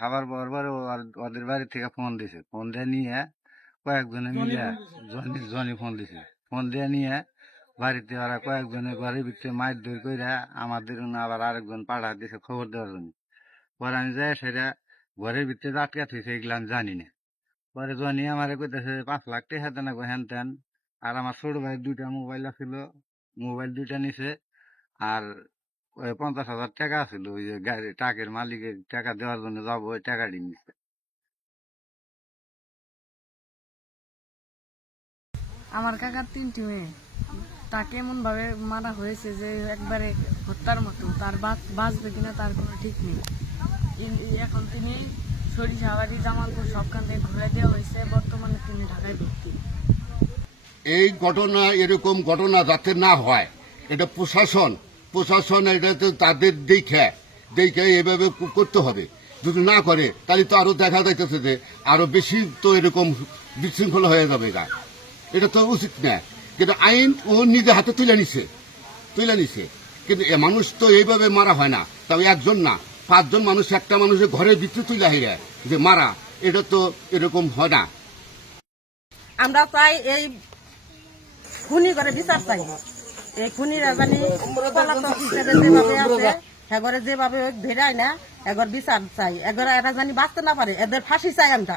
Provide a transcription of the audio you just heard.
খাবার পর পরে ওদের বাড়ি থেকে ফোন দিছে, ফোন দিয়ে নিয়ে কয়েকজনে মিলে জনি ফোন দিছে, ফোন দিয়ে নিয়ে বাড়িতে ওরা কয়েকজনে ঘরের ভিতরে মাছ দই করে আমাদের আবার আরেকজন পাঠা দিছে খবর দেওয়ার জন্য। পরে আমি যাই সেটা ঘরের ভিতরে আটকা থইছে, এগুলো আমি জানি না। পরে জনি আমার কইতেছে 5 লাখ টাকা দেন হ্যান ত্যান। আর আমার ছোট ভাই 2টা মোবাইল আছিল, মোবাইল 2টা নিছে। আর ওই 50,000 টাকা আছিল, ওই যে গাড়ি ট্রাকের মালিকের টাকা দেওয়ার জন্য যাবো, ওই টাকাটি নিচ্ছে। আমার কাকার 3টি মেয়ে, তাকে এমন ভাবে মারা হয়েছে যে একবারে হত্যার মতো। তার বাঁচবে কিনা তার কোনো ঠিক নেই। এখন তিনি সরিষাবাড়ি, জামালপুর সবখান থেকে ঘুরে দেওয়া হয়েছে। বর্তমানে তিনি ঢাকায় ভর্তি। এই ঘটনা, এরকম ঘটনা যাতে না হয়, এটা প্রশাসন এটাতে তাদের দেখে এভাবে করতে হবে। যদি না করে তাহলে তো আরো দেখা যাইতেছে যে আরো বেশি তো এরকম বিশৃঙ্খলা হয়ে যাবে। এটা তো উচিত না, কিন্তু আইন ও নিজে হাতে তুলে নিছে। কিন্তু মানুষ তো এইভাবে মারা হয় না, তবে একজন না 5 জন মানুষ, একটা মানুষের ঘরের ভিতরে তুলে হিরে যে মারা, এটা তো এরকম হয় না। আমরা চাই এই খুনি করে বিচার চাই। এই খুনিরা জানি পলাতক হিসেবে যেভাবে আছে, এগরে যেভাবে ভেড়ায় না, এগর বিচার চাই। এগরা এরা জানি বাঁচতে না পারে, এদের ফাঁসি চাই আমরা।